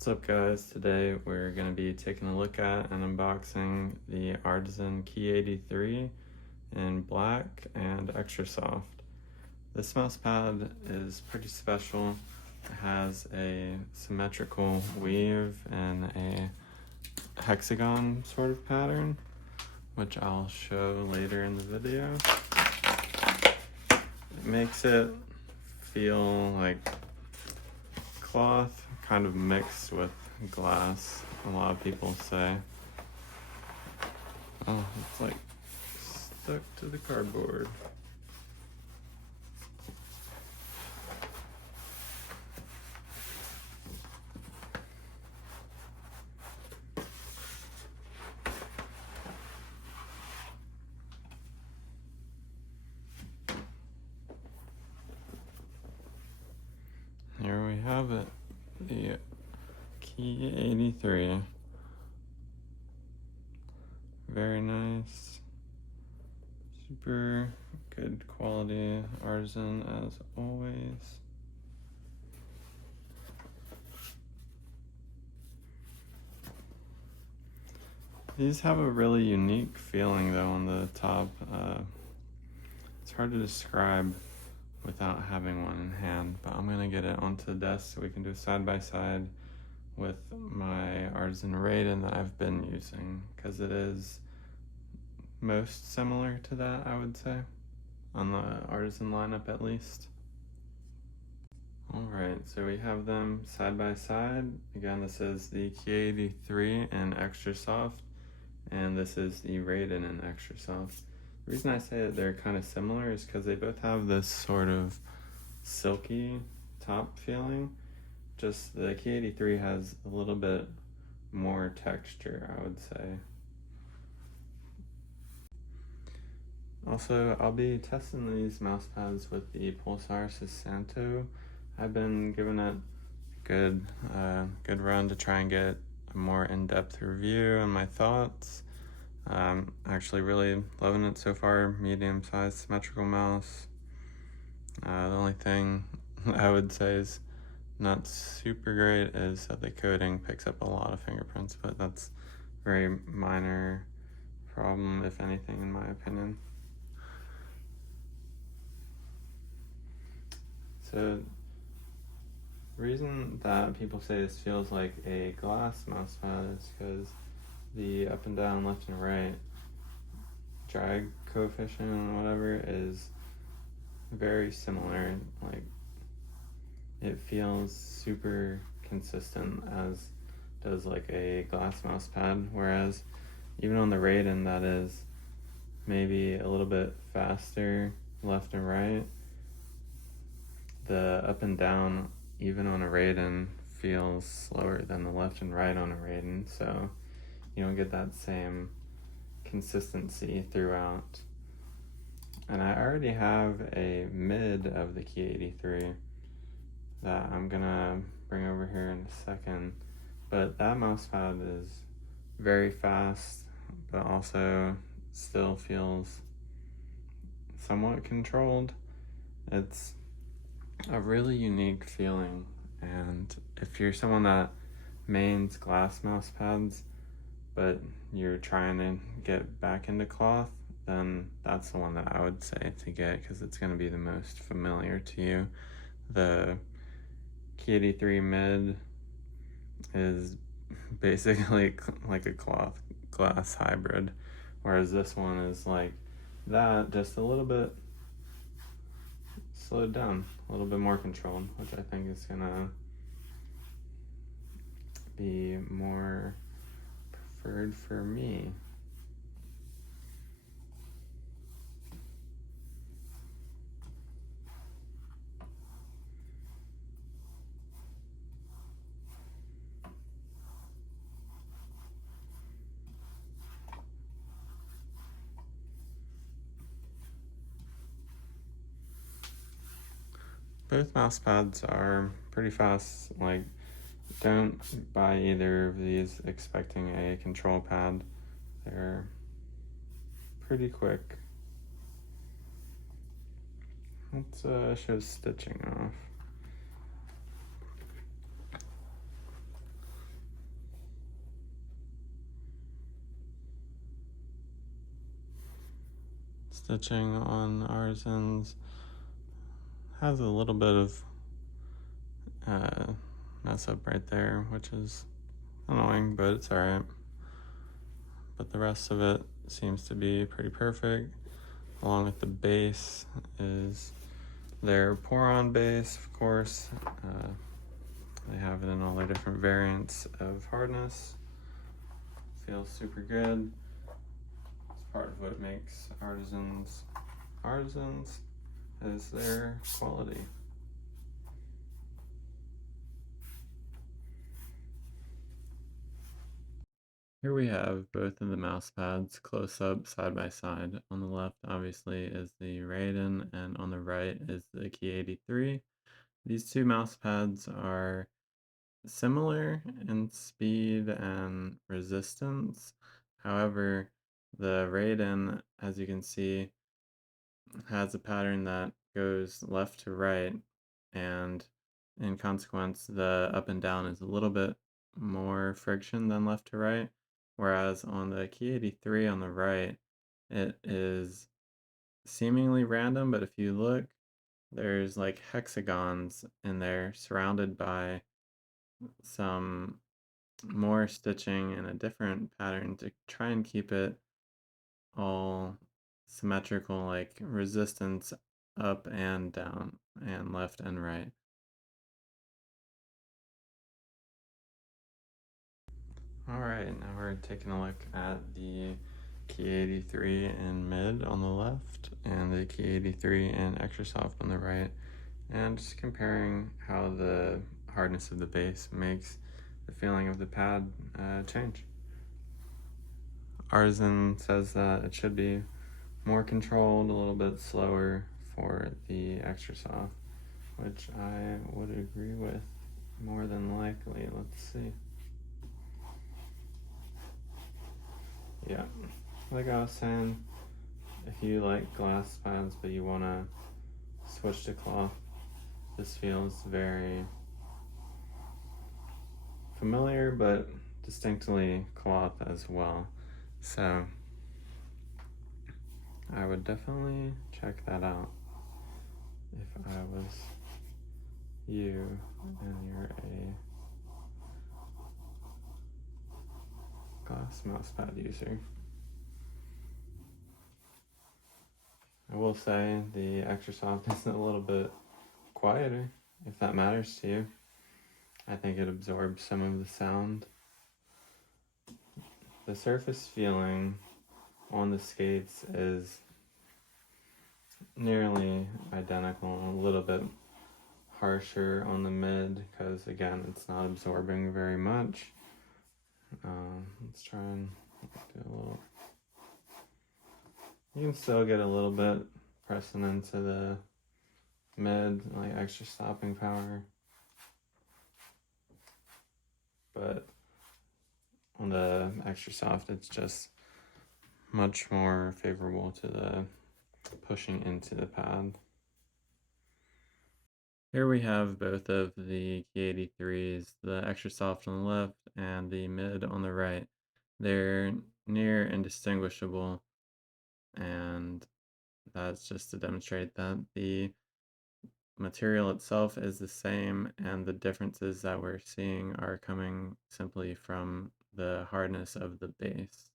What's up guys, today we're going to be taking a look at and unboxing the Artisan Key-83 in black and extra soft. This mouse pad is pretty special. It has a symmetrical weave and a hexagon sort of pattern, which I'll show later in the video. It makes it feel like cloth kind of mixed with glass, a lot of people say. Oh, it's like stuck to the cardboard. Here we have it, the Key-83. Very nice, super good quality Artisan as always. These have a really unique feeling though on the top. It's hard to describe without having one in hand, but I'm gonna get it onto the desk so we can do side by side with my Artisan Raiden that I've been using, because it is most similar to that, I would say, on the Artisan lineup at least. Alright, so we have them side by side. Again, this is the Key-83 in extra soft, and this is the Raiden in extra soft. The reason I say that they're kind of similar is because they both have this sort of silky top feeling. Just the Key-83 has a little bit more texture, I would say. Also, I'll be testing these mouse pads with the Pulsar Santo. I've been giving it a good run to try and get a more in-depth review and my thoughts. Actually really loving it so far. Medium-sized symmetrical mouse. The only thing I would say is not super great is that the coating picks up a lot of fingerprints, but that's a very minor problem, if anything, in my opinion. So the reason that people say this feels like a glass mouse pad is because the up and down, left and right drag coefficient and whatever is very similar. Like, it feels super consistent, as does like a glass mouse pad, whereas even on the Raiden that is maybe a little bit faster left and right, the up and down even on a Raiden feels slower than the left and right on a Raiden, so you don't get that same consistency throughout. And I already have a mid of the Key-83 that I'm gonna bring over here in a second, but that mouse pad is very fast, but also still feels somewhat controlled. It's a really unique feeling, and if you're someone that mains glass mouse pads but you're trying to get back into cloth, then that's the one that I would say to get, because it's going to be the most familiar to you. The Key-83 mid is basically like a cloth glass hybrid, whereas this one is like that, just a little bit slowed down, a little bit more controlled, which I think is gonna be more preferred for me. Both mouse pads are pretty fast. Like, don't buy either of these expecting a control pad. They're pretty quick. Let's show stitching off. stitching on Artisans. Has a little bit of mess up right there, which is annoying, but it's alright. But the rest of it seems to be pretty perfect. Along with the base is their pour-on base, of course. They have it in all their different variants of hardness. Feels super good. It's part of what makes Artisans Artisans, is their quality. Here we have both of the mouse pads close up side by side. On the left, obviously, is the Raiden, and on the right is the Key-83. These two mouse pads are similar in speed and resistance. However, the Raiden, as you can see, has a pattern that goes left to right, and in consequence, the up and down is a little bit more friction than left to right. Whereas on the Key-83 on the right, it is seemingly random, but if you look, there's like hexagons in there surrounded by some more stitching in a different pattern to try and keep it all symmetrical, like resistance up and down and left and right. Alright, now we're taking a look at the Key-83 in mid on the left and the Key-83 in extra soft on the right, and just comparing how the hardness of the base makes the feeling of the pad change. Artisan says that it should be more controlled, a little bit slower for the extra soft, which I would agree with more than likely. Let's see. Yeah, like I was saying, if you like glass pads but you want to switch to cloth, this feels very familiar but distinctly cloth as well. So I would definitely check that out if I was you and you're a glass mouse pad user. I will say the extra soft is a little bit quieter, if that matters to you. I think it absorbs some of the sound. The surface feeling on the skates is nearly identical, a little bit harsher on the mid because again it's not absorbing very much. Let's try and do a little. You can still get a little bit pressing into the mid, like extra stopping power, but on the extra soft it's just much more favorable to the pushing into the pad. Here we have both of the Key-83s, the extra soft on the left and the mid on the right. They're near indistinguishable, and that's just to demonstrate that the material itself is the same and the differences that we're seeing are coming simply from the hardness of the base.